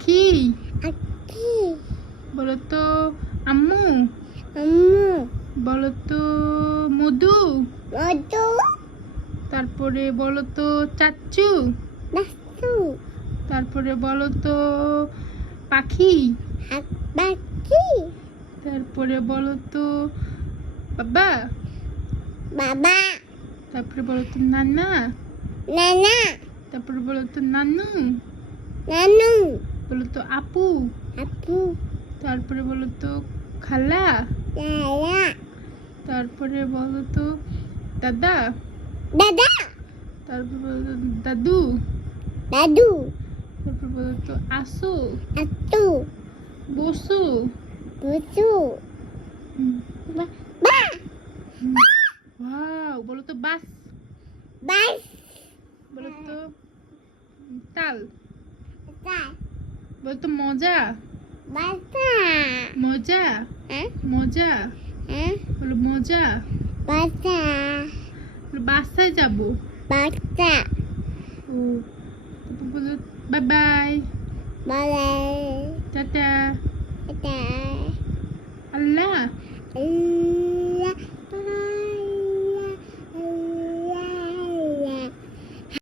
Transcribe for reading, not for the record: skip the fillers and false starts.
আখি আকি বলো তো আম্মু আম্মু বলো তো মধু মধু তারপরে বলো তো চাচ্চু বাসু তারপরে বলো তো পাখি বাকি তারপরে বলো তো বাবা বাবা তারপরে বলো তো নানা নানা তারপরে বলো তো নানু নানু বলো তো আপু আপু তারপরে বলো তো খালা লালা তারপরে বলো তো দাদা দাদা তারপরে বলো তো দাদু দাদু তারপরে বলো তো আসো আতু বসু বুসু হুম, বা হুম। ওয়াও বলো তো বাস বাস বলো তো তাল তা বলো তো মজা বাসা মজা হ্যাঁ মজা হ্যাঁ বলো মজা বাসা বলো বাসায় যাবো বাসা ও তারপর বলো বাই বাই বলে টাটা এটা আল্লাহ